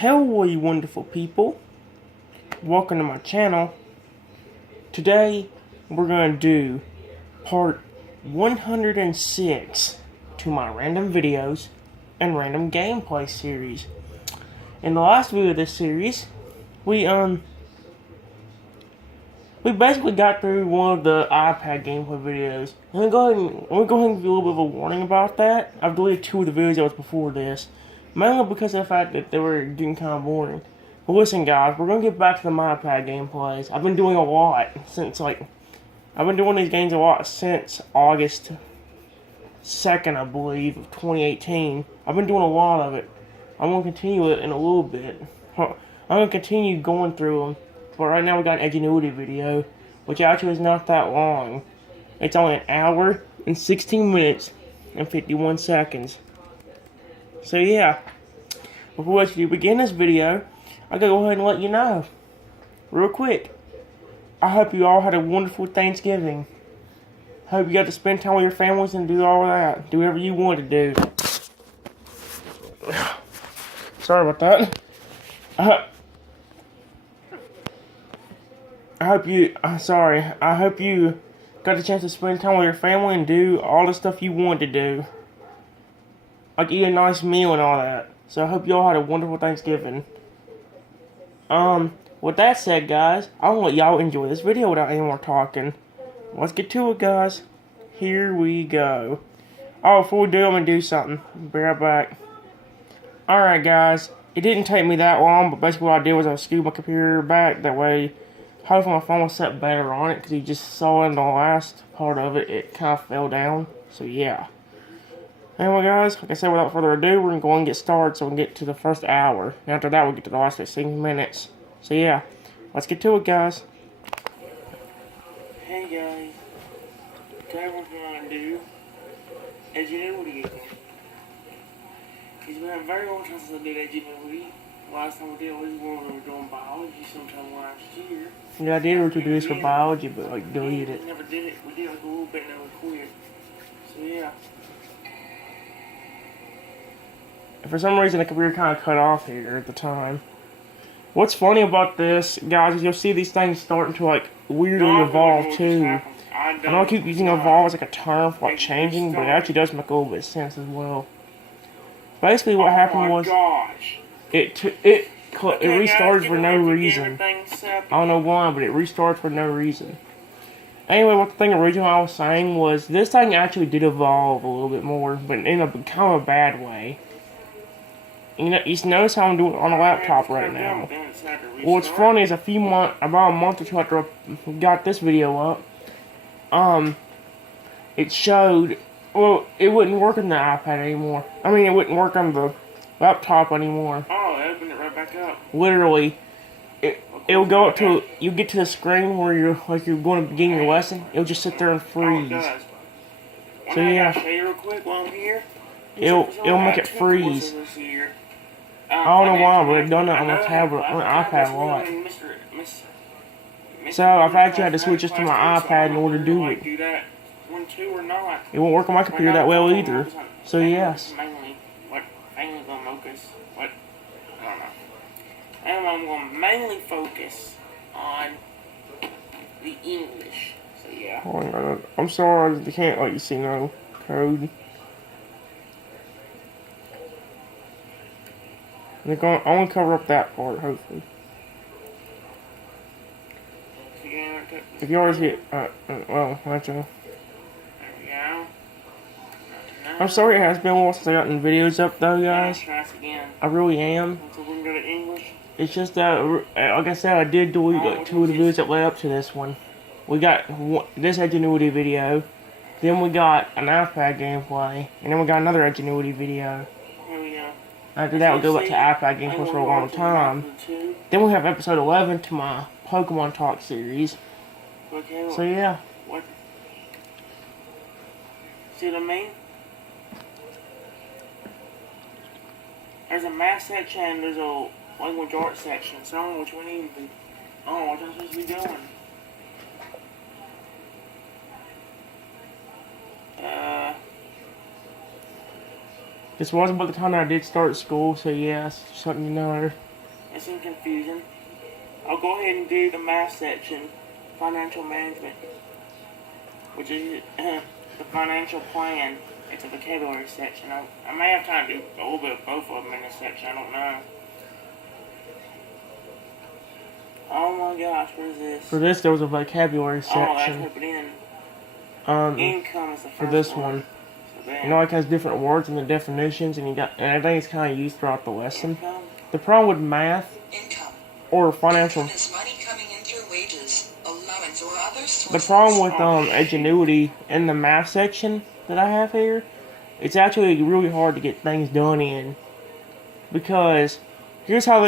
Hello, you wonderful people. Welcome to my channel. Today, we're going to do part 106 to my random videos and random gameplay series. In the last video of this series, we basically got through one of the iPad gameplay videos. I'm gonna go ahead and give you a little bit of a warning about that. I've deleted two of the videos that was before this, mainly because of the fact that they were getting kind of boring. But listen, guys, we're gonna get back to the iPad gameplays. I've been doing a lot since I've been doing these games a lot since August 2nd, I believe, of 2018. I've been doing a lot of it. I'm gonna continue it in a little bit. I'm gonna continue going through them. But right now we got an Edgenuity video, which actually is not that long. It's only an hour and 16 minutes and 51 seconds. So yeah, before we begin this video, I gotta go ahead and let you know, real quick. I hope you all had a wonderful Thanksgiving. Hope you got to spend time with your families and do all that. Do whatever you want to do. Sorry about that. I hope you got the chance to spend time with your family and do all the stuff you wanted to do. Like eat a nice meal and all that. So I hope you all had a wonderful Thanksgiving. With that said, guys, I want to let y'all enjoy this video without any more talking. Let's get to it, guys. Here we go. Oh, before we do, I'm going to do something. Be right back. Alright, guys. It didn't take me that long, but basically what I did was I scooted my computer back. That way, hopefully my phone was set better on it, because you just saw in the last part of it, it kind of fell down. So, yeah. Anyway, guys, like I said, without further ado, we're going to go and get started so we can get to the first hour. And after that, we'll get to the last 16 minutes. So, yeah. Let's get to it, guys. Hey, guys. Today we're going to do Edgenuity again. It's been a very long time since I did Edgenuity. Last time we did it was when we were doing biology sometime last year. Yeah, I did introduce for biology, but deleted it. We never did it. We did a little bit and then we quit. So, yeah. For some reason, the computer kind of cut off here at the time. What's funny about this, guys, is you'll see these things starting to, weirdly evolve, too. I know I keep using evolve as, a term for, changing, but it actually does make a little bit of sense as well. Basically, what happened was, it restarted for no reason. I don't know why, but it restarted for no reason. Anyway, what the thing originally I was saying was, this thing actually did evolve a little bit more, but in a kind of a bad way. You notice how I'm doing it on a laptop right now. What's funny is about a month or two after I got this video up, it showed, well, it wouldn't work on the iPad anymore. I mean, it wouldn't work on the laptop anymore. Oh, it opened it right back up. Literally, it'll go up to, you get to the screen where you're going to begin your lesson, it'll just sit there and freeze. So yeah, it'll make it freeze. I don't know why, but I've done it on my tablet, on the iPad a lot. So I've actually had to switch this to my iPad in order to do it. It won't work on my computer that well either. So yes. I'm going to mainly focus on the English. So yeah. Oh, I'm sorry, I can't let you see no code. I want to cover up that part, hopefully. If you already hit, well, that's all. I'm sorry it has been a while since I gotten videos up, though, guys. I really am. It's just that, like I said, I did delete two of the videos that led up to this one. We got this Edgenuity video, then we got an iPad gameplay, and then we got another Edgenuity video. After that, we'll go back to iPad gameplays for a long time. Then we have episode 11 to my Pokemon Talk series. So yeah. See what I mean? There's a math section and there's a language arts section, so I don't know which one even. I don't know what I'm supposed to be doing. This wasn't by the time I did start school, so yes, just letting you know. It seemed confusing. I'll go ahead and do the math section, financial management, which is the financial plan. It's a vocabulary section. I may have time to do a little bit of both of them in this section. I don't know. Oh my gosh, what is this? For this, there was a vocabulary section. Oh, that's what it in. Income is the first for this one. So you know, it has different words and the definitions, and everything is kind of used throughout the lesson. Income. The problem with math or financial. Income is money coming in through wages, allowance, or other sources. The problem with Edgenuity in the math section that I have here, it's actually really hard to get things done in, because here's how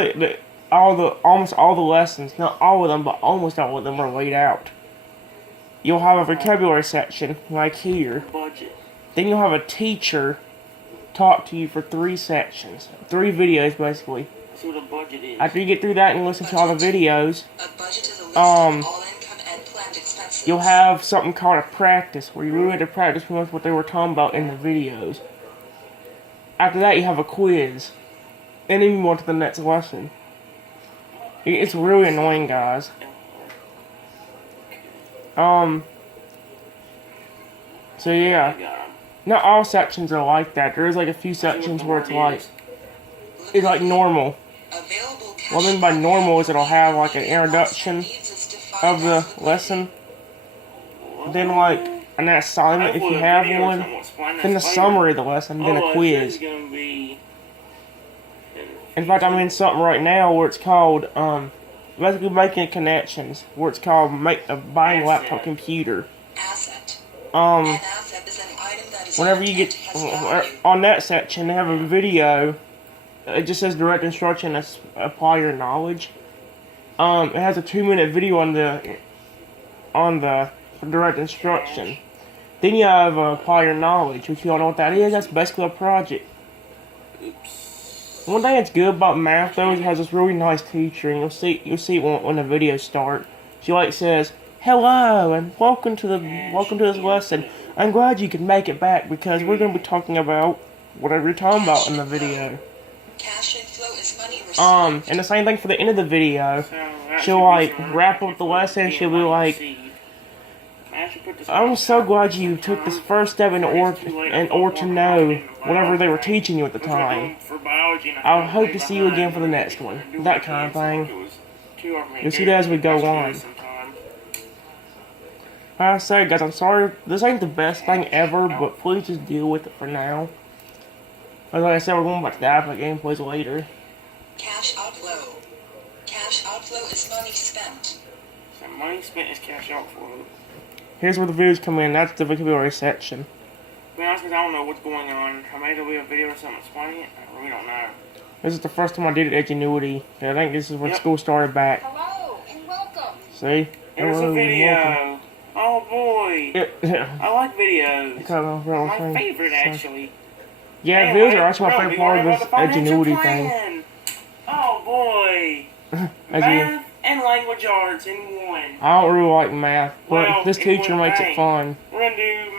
almost all the lessons, not all of them, but almost all of them are laid out. You'll have a vocabulary section, like here. Budget. Then you'll have a teacher talk to you for 3 sections. 3 videos, basically. That's what a budget is. After you get through that and listen to all the videos, you'll have something called a practice, where you really have to practice pretty much what they were talking about in the videos. After that, you have a quiz. And then you move on to the next lesson. It's really annoying, guys. So yeah. Not all sections are like that. There's like a few sections where it's like normal. What I mean by normal is it'll have like an introduction of the lesson. Then like an assignment if you have one. Then the summary of the lesson, then a quiz. In fact, I'm in something right now where it's called, basically making connections, where it's called buying a laptop computer. Whenever you get, on that section, they have a video, it just says direct instruction, apply your knowledge. It has a 2-minute video on the direct instruction. Then you have apply your knowledge, which you all know what that is. That's basically a project. One thing that's good about math though is it has this really nice teacher, and you'll see when the videos start. She says, "Hello and welcome to this lesson. I'm glad you could make it back because we're going to be talking about whatever you're talking about in the video." And the same thing for the end of the video. She'll wrap up the lesson. She'll be like, "I'm so glad you took this first step in order to know whatever they were teaching you at the time. I hope to see you again for the next one." That kind of thing. You'll see that as we go on. Like I said, guys, I'm sorry. This ain't the best thing ever, but please just deal with it for now. Like I said, we're going back to the Apple gameplays later. Cash outflow. Cash outflow is money spent. So money spent is cash outflow. Here's where the videos come in. That's the vocabulary section. To be honest with you, I don't know what's going on. I made a video or something explaining it. I really don't know. This is the first time I did it Edgenuity. I think this is when school started back. Hello and welcome. See? Here's a video. Oh boy. I like videos. My favorite, actually. Yeah, videos are actually my favorite part of this Edgenuity thing. Oh boy. Math and language arts in one. I don't really like math, but this teacher makes it fun.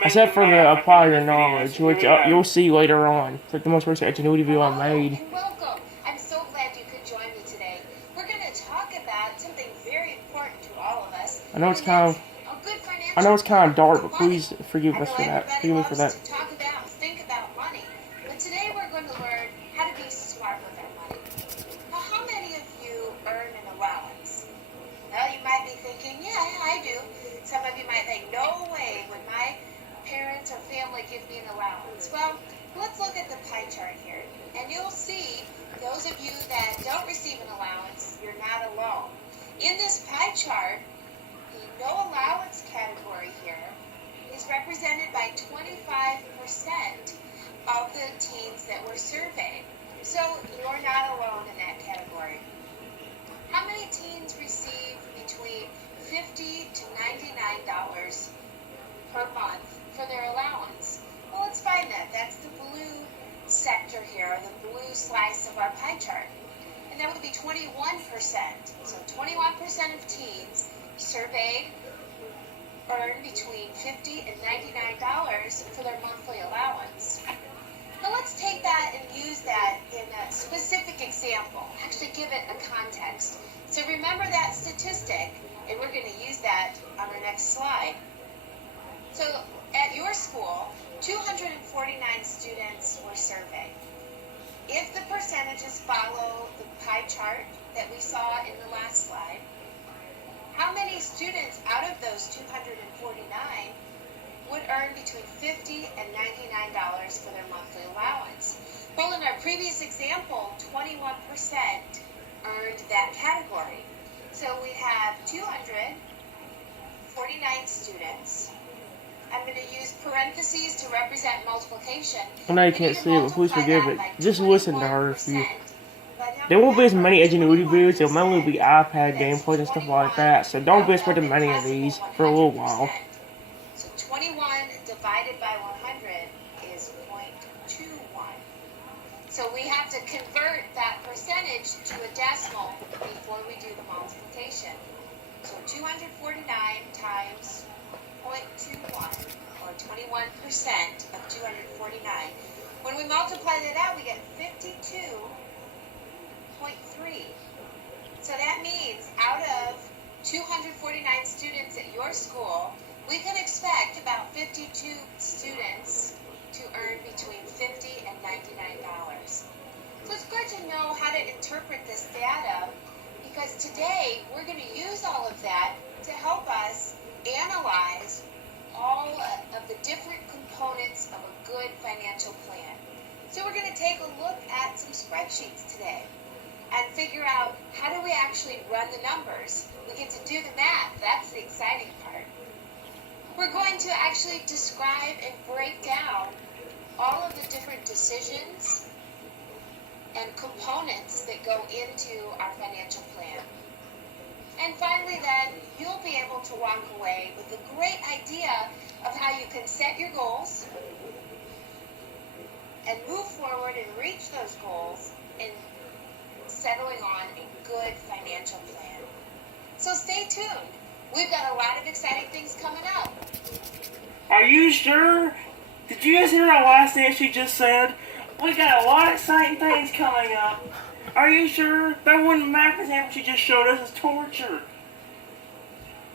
Except for the apply your knowledge, which you'll see later on. It's like the most recent Edgenuity video I made. Welcome. I'm so glad you could join me today. We're going to talk about something very important to all of us. I know it's kind of dark, but please forgive us for that. Forgive me for that. Talk about, think about money. But today we're going to learn how to be smart with our money. Now, how many of you earn an allowance? Well, you might be thinking, yeah, I do. Some of you might think, no way would my parents or family give me an allowance. Well, let's look at the pie chart here, and you'll see those of you that don't receive an allowance, you're not alone. In this pie chart, the no allowance category here is represented by 25% of the teens that were surveyed. So you're not alone in that category. How many teens receive between $50 to $99 per month for their allowance? Well, let's find that. That's the blue sector here, the blue slice of our pie chart. And that would be 21%. So 21% of teens surveyed earn between $50 and $99 for their monthly allowance. Now let's take that and use that in a specific example. Actually give it a context. So remember that statistic, and we're going to use that on our next slide. So at your school, 249 students were surveyed. If the percentages follow the pie chart that we saw in the last slide, how many students out of those 249 would earn between $50 and $99 for their monthly allowance? Well, in our previous example, 21% earned that category. So we have 249 students. I'm going to use parentheses to represent multiplication. I know you can't see it, but please forgive it. Just listen to her if you... There won't be as many Edgenuity videos. There will mainly be iPad gameplays and stuff like that. So don't be expecting many of these for a little while. So 21 divided by 100 is 0.21. So we have to convert that percentage to a decimal before we do the multiplication. So 249 times 0.21, or 21% of 249. When we multiply that out, we get 52.3. So that means out of 249 students at your school, we can expect about 52 students to earn between $50 and $99. So it's good to know how to interpret this data, because today we're going to use all of that to help us analyze all of the different components of a good financial plan. So we're going to take a look at some spreadsheets today and figure out how do we actually run the numbers. We get to do the math. That's the exciting part. We're going to actually describe and break down all of the different decisions and components that go into our financial plan. And finally then, you'll be able to walk away with a great idea of how you can set your goals and move forward and reach those goals in settling on a good financial plan. So stay tuned. We've got a lot of exciting things coming up. Are you sure? Did you guys hear that last thing she just said? We got a lot of exciting things coming up. Are you sure? That one math example she just showed us is torture.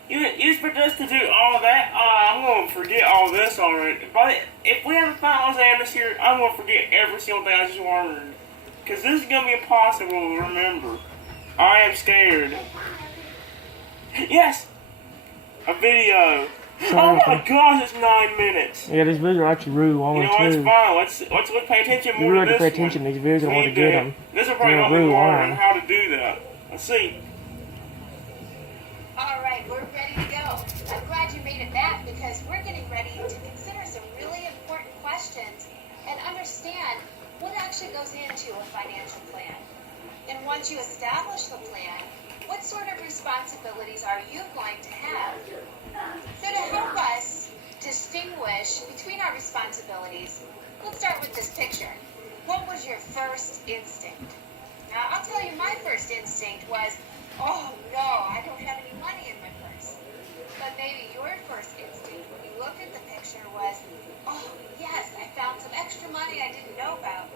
You expect us to do all that? I'm going to forget all this already. But if we have a final exam this year, I'm going to forget every single thing I just learned. Because this is going to be impossible to remember. I am scared. Yes! A video. Oh my gosh, it's 9 minutes. Yeah, this video actually really long too. You know, it's fine. Let's pay attention more to this. You really pay attention to these videos. I want to get them. This will probably help me learn how to do that. Let's see. All right, we're ready to go. I'm glad you made it back, because we're getting ready to consider some really important questions and understand what actually goes into a financial plan. And once you establish the plan, what sort of responsibilities are you going to have? So to help us distinguish between our responsibilities, let's start with this picture. What was your first instinct? Now, I'll tell you, my first instinct was, oh no, I don't have any money in my purse. But maybe your first instinct when you look at the picture was, oh yes, I found some extra money I didn't know about.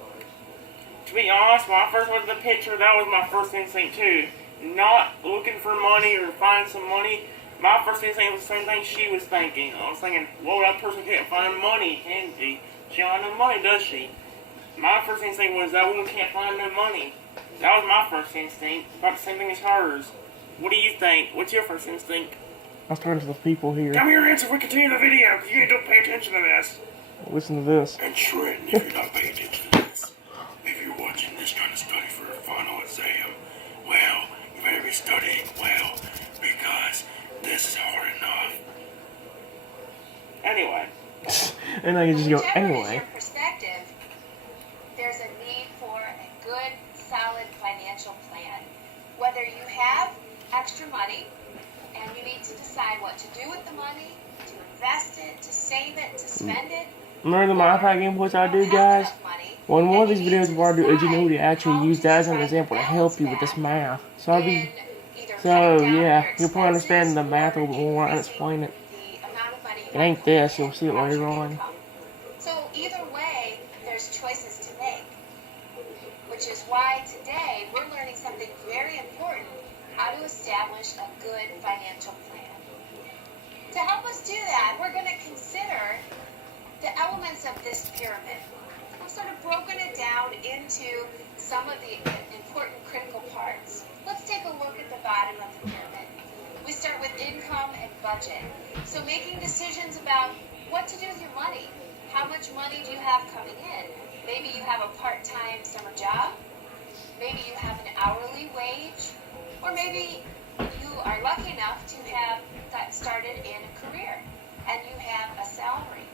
To be honest, when I first looked at the picture, that was my first instinct too. Not looking for money or finding some money. My first instinct was the same thing she was thinking. I was thinking, well, that person can't find money, can she? She don't have no money, does she? My first instinct was that woman can't find no money. That was my first instinct. About the same thing as hers. What do you think? What's your first instinct? I was talking to the people here. Tell me your answer if we continue the video, because you don't pay attention to this. Listen to this. And Shredden, if you're not paying attention to this, if you're watching this trying to study for a final exam, well, you better be studying well, because this is hard enough. Anyway. And I can just go, anyway. Your perspective, there's a need for a good, solid financial plan. Whether you have extra money and you need to decide what to do with the money, to invest it, to save it, to spend it. Remember the iPad gameplays I do, guys? Well, in one of these videos where I do Edgenuity, I actually use that as an example to help you with this math. So yeah, you'll probably understand the math a little bit more and explain it. It ain't this, you'll see it later on. So either way, there's choices establish a good financial plan. To help us do that, we're going to consider the elements of this pyramid. I've sort of broken it down into some of the important critical parts. Let's take a look at the bottom of the pyramid. We start with income and budget. So making decisions about what to do with your money. How much money do you have coming in? Maybe you have a part-time summer job. Maybe you have an hourly wage. Or maybe you are lucky enough to have got started in a career and you have a salary.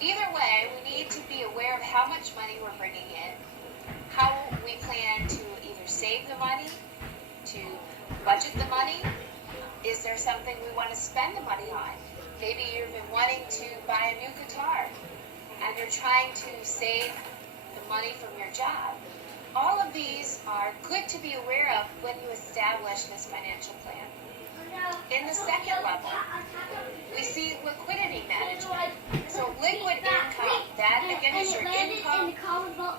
Either way, we need to be aware of how much money we're bringing in, how we plan to either save the money, to budget the money. Is there something we want to spend the money on? Maybe you've been wanting to buy a new guitar and you're trying to save the money from your job. All of these are good to be aware of when you establish this financial plan. In the second level, we see liquidity management. So liquid income, that again is your income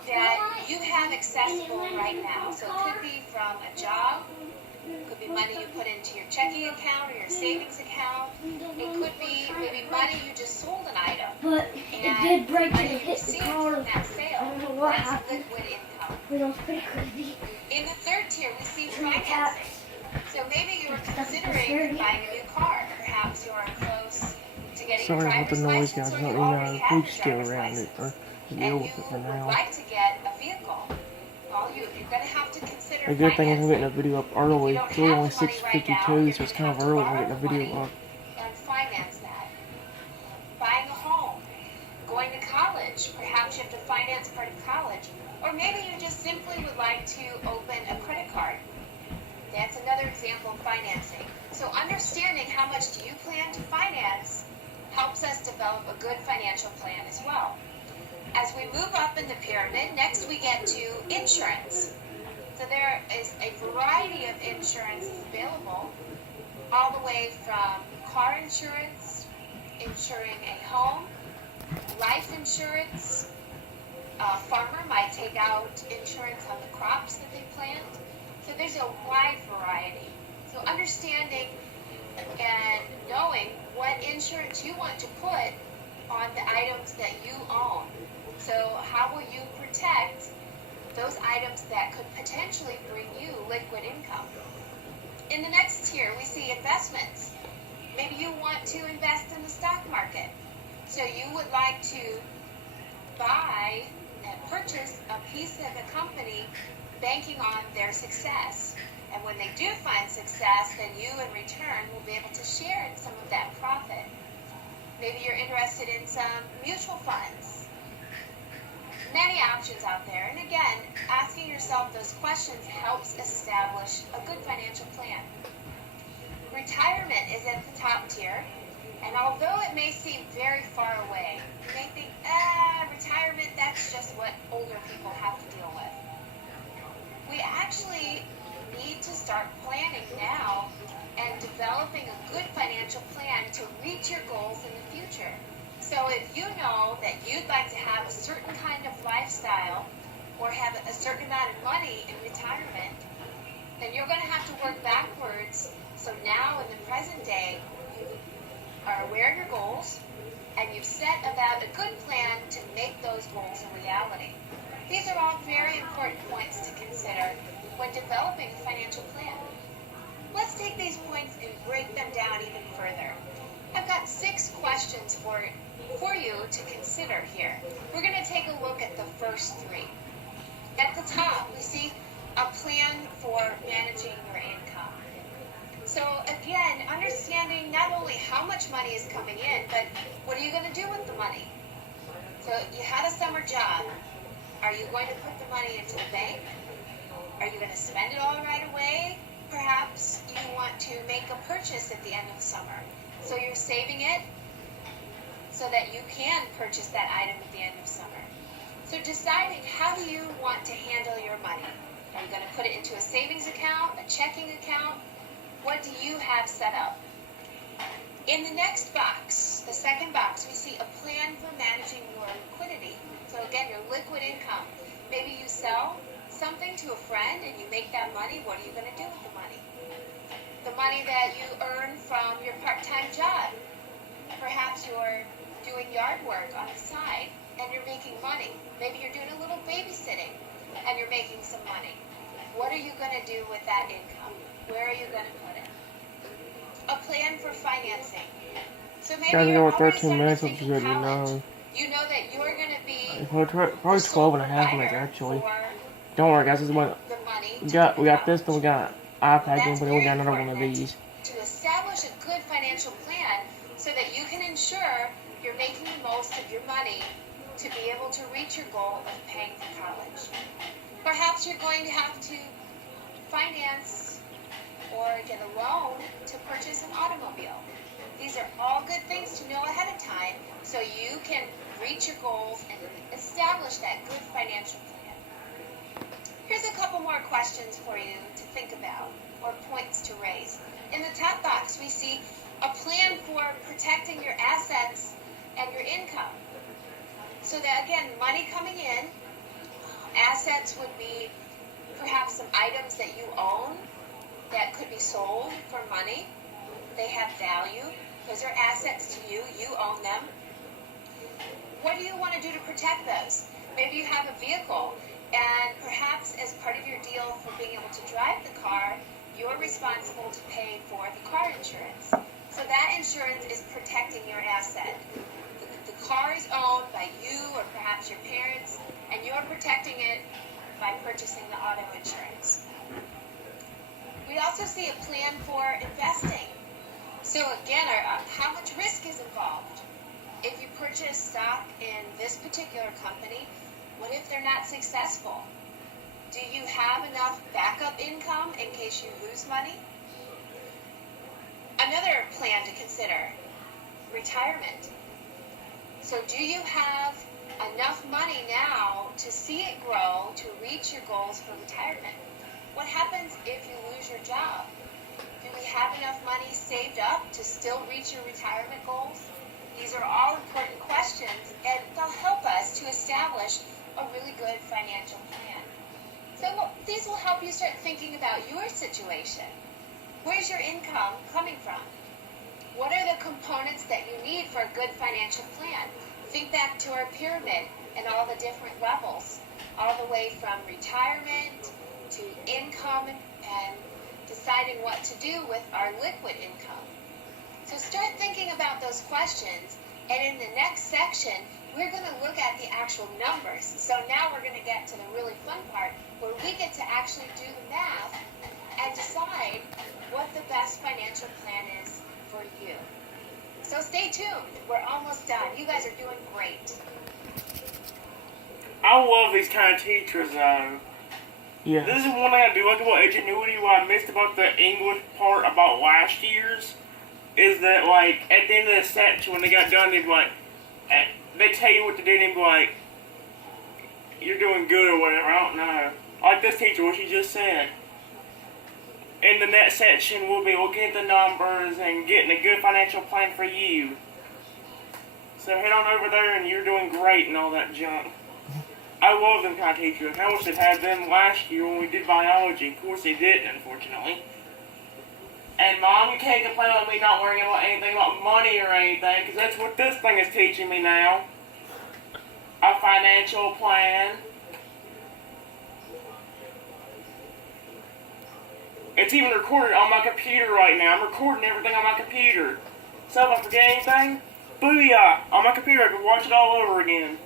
that you have accessible right now. So it could be from a job, it could be money you put into your checking account or your savings account. It could be maybe money you just sold an item. But it did break and it hit the car. From that sale. I don't know what That's happened. liquid income. We don't speak crazy. In the third tier, we see financing. So maybe you're considering buying a new car. Perhaps you're close to getting Sorry a about the driver's noise, license, guys. or Let you me already know. have We a just get driver's around it license, or deal and with it for you would now. like to get a vehicle. Well, you're going to have to consider The good thing is I'm getting a financing. video up early. If It's you really don't only have the money right 6:52, now, so you're it's gonna kind of have to early to borrow get the the video money up. and finance that. Buying a home, going to college, perhaps you have to finance part of college, or maybe you just simply would like to open a credit card. That's another example of financing. So understanding how much do you plan to finance helps us develop a good financial plan as well. As we move up in the pyramid, next we get to insurance. So there is a variety of insurances available, all the way from car insurance, insuring a home, life insurance. A farmer might take out insurance on the crops that they plant. So there's a wide variety. So understanding and knowing what insurance you want to put on the items that you own. So how will you protect those items that could potentially bring you liquid income? In the next tier, we see investments. Maybe you want to invest in the stock market. So you would like to buy and purchase a piece of a company banking on their success. And when they do find success, then you in return will be able to share in some of that profit. Maybe you're interested in some mutual funds. Many options out there. And again, asking yourself those questions helps establish a good financial plan. Retirement is at the top tier. And although it may seem very far away, you may think, retirement, that's just what older people have to deal with. We actually need to start planning now and developing a good financial plan to reach your goals in the future. So if you know that you'd like to have a certain kind of lifestyle or have a certain amount of money in retirement, then you're going to have to work backwards. So now in the present day, you are aware of your goals and you've set about a good plan to make those goals a reality. These are all very important points to consider when developing a financial plan. Let's take these points and break them down even further. I've got 6 questions for you to consider here. We're going to take a look at the first 3. At the top, we see a plan for managing your income. So again, understanding not only how much money is coming in, but what are you going to do with the money? So you had a summer job. Are you going to put the money into the bank? Are you going to spend it all right away? Perhaps you want to make a purchase at the end of the summer. So you're saving it so that you can purchase that item at the end of summer. So deciding how do you want to handle your money? Are you going to put it into a savings account, a checking account? What do you have set up? In the next box, the second box, we see a plan for managing your liquidity. So again, your liquid income. Maybe you sell something to a friend and you make that money. What are you going to do with the money? The money that you earn from your part-time job. Perhaps you're doing yard work on the side and you're making money. Maybe you're doing a little babysitting and you're making some money. What are you going to do with that income? Where are you going to put it? A plan for financing. So maybe Guys, we you're got already 13 minutes, starting which to is think good, college. You know that you're going to be Probably 12 and a half minutes, actually. for Don't worry, guys, this is one. the money We to got go to this, then we got iPad game, That's but then we very got another one of important these. to establish a good financial plan so that you can ensure you're making the most of your money to be able to reach your goal of paying for college. Perhaps you're going to have to finance or get a loan to purchase an automobile. These are all good things to know ahead of time so you can reach your goals and establish that good financial plan. Here's a couple more questions for you to think about or points to raise. In the top box, we see a plan for protecting your assets and your income. So that, again, money coming in, assets would be perhaps some items that you own that could be sold for money. They have value. Those are assets to you. You own them. What do you want to do to protect those? Maybe you have a vehicle, and perhaps as part of your deal for being able to drive the car, you're responsible to pay for the car insurance. So that insurance is protecting your asset. The car is owned by you or perhaps your parents, and you're protecting it by purchasing the auto insurance. We also see a plan for investing. So again, how much risk is involved? If you purchase stock in this particular company, what if they're not successful? Do you have enough backup income in case you lose money? Another plan to consider, retirement. So do you have enough money now to see it grow to reach your goals for retirement? What happens if you lose your job? Do we have enough money saved up to still reach your retirement goals? These are all important questions, and they'll help us to establish a really good financial plan. So these will help you start thinking about your situation. Where's your income coming from? What are the components that you need for a good financial plan? Think back to our pyramid and all the different levels, all the way from retirement to income and deciding what to do with our liquid income. So start thinking about those questions, and in the next section, we're going to look at the actual numbers. So now we're going to get to the really fun part where we get to actually do the math and decide what the best financial plan is for you. So stay tuned. We're almost done. You guys are doing great. I love these kind of teachers, though. Yeah. This is one thing I do like about Ingenuity, what I missed about the English part about last year's, is that, like, at the end of the section, when they got done, they'd be like, they tell you what to do, and they'd be like, you're doing good or whatever, I don't know. Like this teacher, what she just said. In the next section, we'll be looking at the numbers and getting a good financial plan for you. So head on over there, and you're doing great and all that junk. I love them kind of teachers. I wish they'd had them last year when we did biology. Of course they didn't, unfortunately. And Mom, you can't complain about me not worrying about anything about money or anything, because that's what this thing is teaching me now. A financial plan. It's even recorded on my computer right now. I'm recording everything on my computer. So if I forget anything, booyah! On my computer, I can watch it all over again.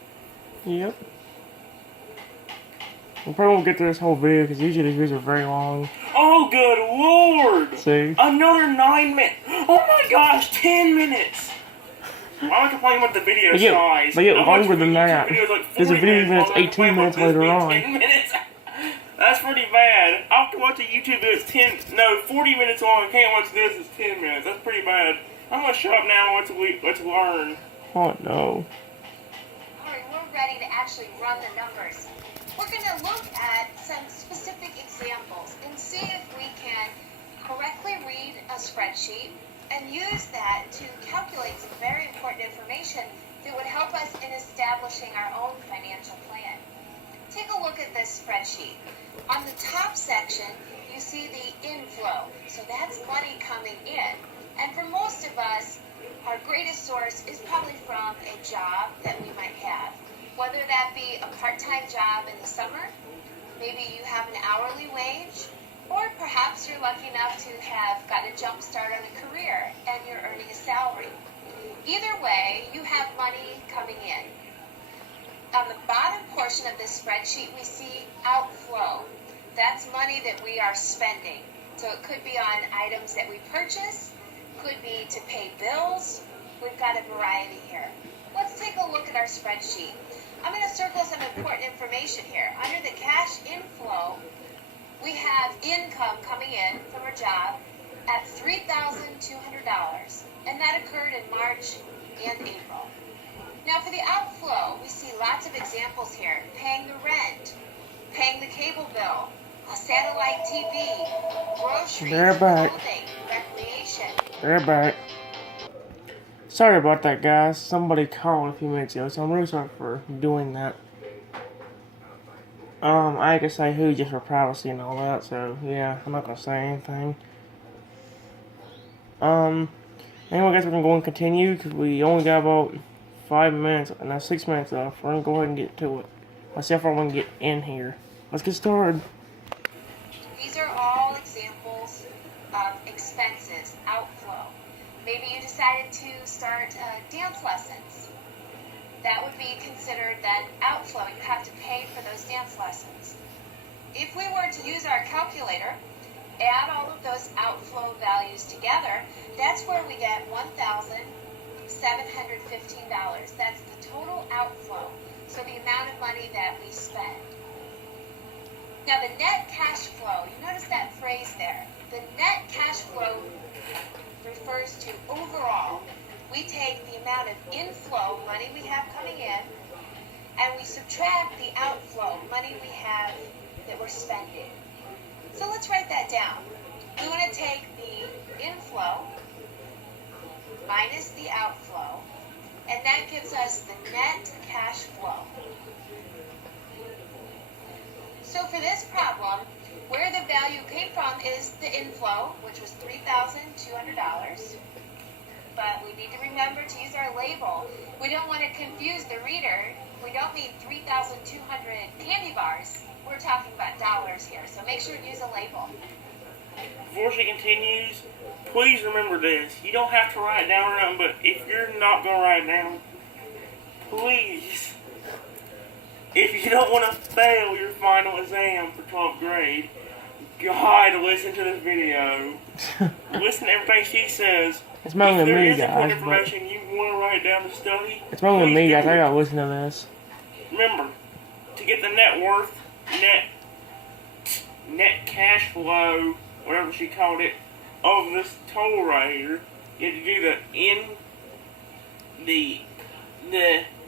Yep. We probably won't get through this whole video because usually these videos are very long. Oh, good lord! See? Another 9 minutes. Oh my gosh, 10 minutes! I'm not complaining about the video size. They get longer than that. There's a video that's 18 minutes later on. 10 minutes? That's pretty bad. I can watch a YouTube video that's 40 minutes long. I can't watch this, it's 10 minutes. That's pretty bad. I'm gonna shut up now and let's learn. Oh no. Alright, we're ready to actually run the numbers. We're going to look at some specific examples and see if we can correctly read a spreadsheet and use that to calculate some very important information that would help us in establishing our own financial plan. Take a look at this spreadsheet. On the top section, you see see the inflow. So that's money coming in. And for most of us, our greatest source is probably from a job that we might have. Whether that be a part-time job in the summer, maybe you have an hourly wage, or perhaps you're lucky enough to have gotten a jump start on a career and you're earning a salary. Either way, you have money coming in. On the bottom portion of this spreadsheet, we see outflow. That's money that we are spending. So it could be on items that we purchase, could be to pay bills. We've got a variety here. Let's take a look at our spreadsheet. I'm going to circle some important information here. Under the cash inflow, we have income coming in from our job at $3,200, and that occurred in March and April. Now for the outflow, we see lots of examples here. Paying the rent, paying the cable bill, a satellite TV, groceries, They're back. clothing, recreation. They're back. Sorry about that, guys. Somebody called a few minutes ago, so I'm really sorry for doing that. I can say who just for privacy and all that, so yeah, I'm not gonna say anything. Anyway, I guess we're gonna go and continue because we only got about 5 minutes, and that's 6 minutes left. We're gonna go ahead and get to it. Let's see how far we can get in here. Let's get started. These are all examples of expenses, outflow. Maybe you decided to start dance lessons. That would be considered then outflow. You have to pay for those dance lessons. If we were to use our calculator, add all of those outflow values together, that's where we get $1,715. That's the total outflow, so the amount of money that we spend. Now the net cash flow, you notice that phrase there. The net cash flow refers to overall. We take the amount of inflow, money we have coming in, and we subtract the outflow, money we have that we're spending. So let's write that down. We want to take the inflow minus the outflow, and that gives us the net cash flow. So for this problem, where the value came from is the inflow, which was $3,200. But we need to remember to use our label. We don't want to confuse the reader. We don't mean 3,200 candy bars. We're talking about dollars here, so make sure to use a label. Before she continues, please remember this. You don't have to write it down or nothing, but if you're not going to write it down, please, if you don't want to fail your final exam for 12th grade, God, listen to this video. Listen to everything she says. It's mainly if there me, is important guys. information you want to write down to study, It's mainly please me, do guys. I it. gotta listen to this. Remember, to get the net worth, net cash flow, whatever she called it, of this total right here, you have to do the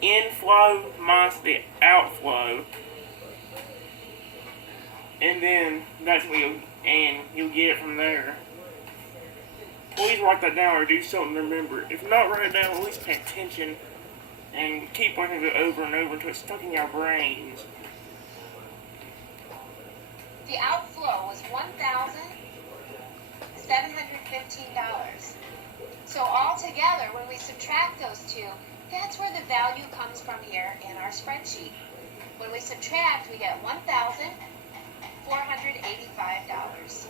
inflow minus the outflow, and then that's what you'll get it from there. Please write that down or do something to remember. If not, write it down, at least pay attention and keep looking at it over and over until it's stuck in your brains. The outflow was $1,715. So altogether, when we subtract those two, that's where the value comes from here in our spreadsheet. When we subtract, we get $1,485.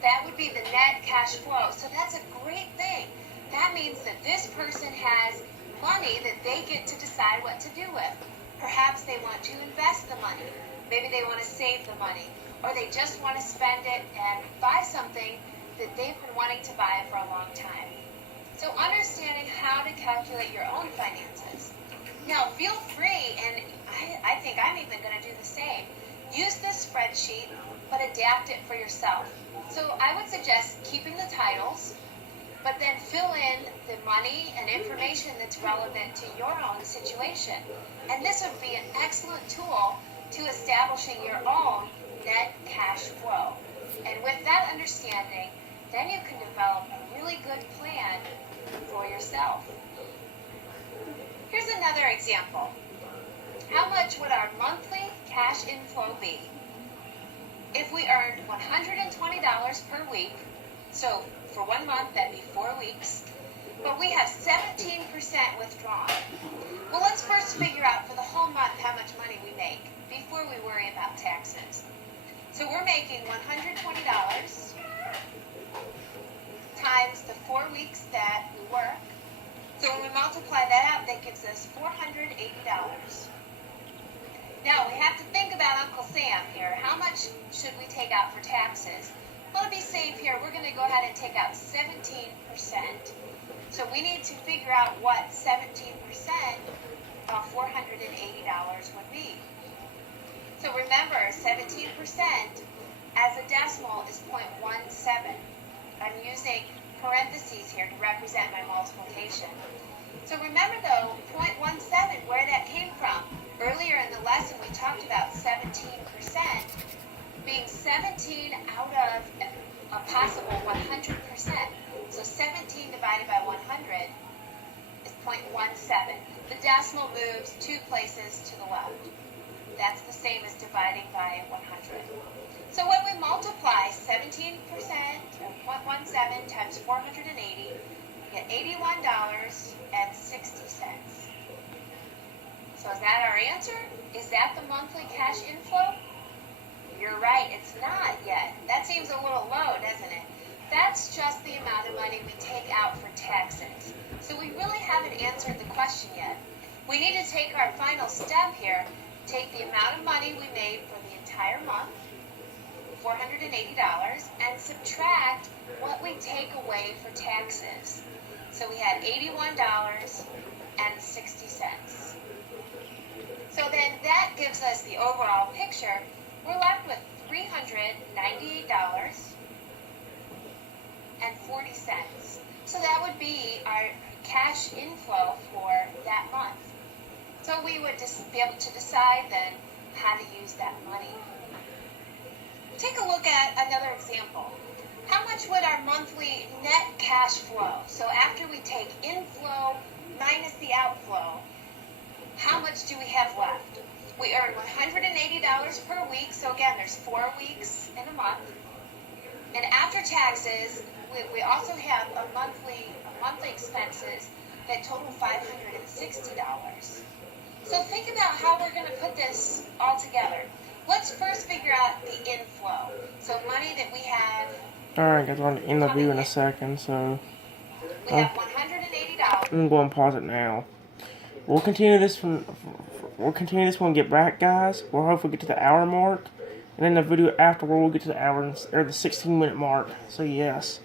That would be the net cash flow. So that's a great thing. That means that this person has money that they get to decide what to do with. Perhaps they want to invest the money. Maybe they want to save the money. Or they just want to spend it and buy something that they've been wanting to buy for a long time. So understanding how to calculate your own finances. Now feel free, and I think I'm even going to do the same. Use this spreadsheet, but adapt it for yourself. So I would suggest keeping the titles, but then fill in the money and information that's relevant to your own situation. And this would be an excellent tool to establishing your own net cash flow. And with that understanding, then you can develop a really good plan for yourself. Here's another example. How much would our monthly cash inflow be? if we earned $120 per week, so for 1 month that'd be 4 weeks, but we have 17% withdrawn. Well, let's first figure out for the whole month how much money we make before we worry about taxes. So we're making $120 times the 4 weeks that we work. So when we multiply that out, that gives us $480. Now, we have to think about Uncle Sam here. How much should we take out for taxes? Well, to be safe here, we're going to go ahead and take out 17%. So we need to figure out what 17% of $480 would be. So remember, 17% as a decimal is 0.17. I'm using parentheses here to represent my multiplication. So remember though, 0.17, where that came from. Earlier in the lesson we talked about 17% being 17 out of a possible 100%. So 17 divided by 100 is 0.17. The decimal moves 2 places to the left. That's the same as dividing by 100. So when we multiply 17% of 0.17 times 480, we get $81.60. So is that our answer? Is that the monthly cash inflow? You're right, it's not yet. That seems a little low, doesn't it? That's just the amount of money we take out for taxes. So we really haven't answered the question yet. We need to take our final step here, take the amount of money we made for the entire month, $480, and subtract what we take away for taxes. So we had $81.60. So then that gives us the overall picture. We're left with $398.40. So that would be our cash inflow for that month. So we would just be able to decide then how to use that money. Take a look at another example. How much would our monthly net cash flow? So after we take inflow minus the outflow, how much do we have left? We earn $180 per week, so again, there's 4 weeks in a month. And after taxes, we also have monthly expenses that total $560. So think about how we're going to put this all together. Let's first figure out the inflow. So money that we have. Alright guys, I'm going to end the video in a second, so We have $180. I'm going to go and pause it now. We'll continue this when we get back, guys. We'll hopefully get to the hour mark. And then the video afterward, we'll get to the hour, or the 16-minute mark. So yes.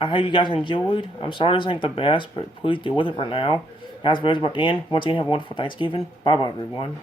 I hope you guys enjoyed. I'm sorry this ain't the best, but please deal with it for now. Guys, video's about to end. Once again, have a wonderful Thanksgiving. Bye-bye, everyone.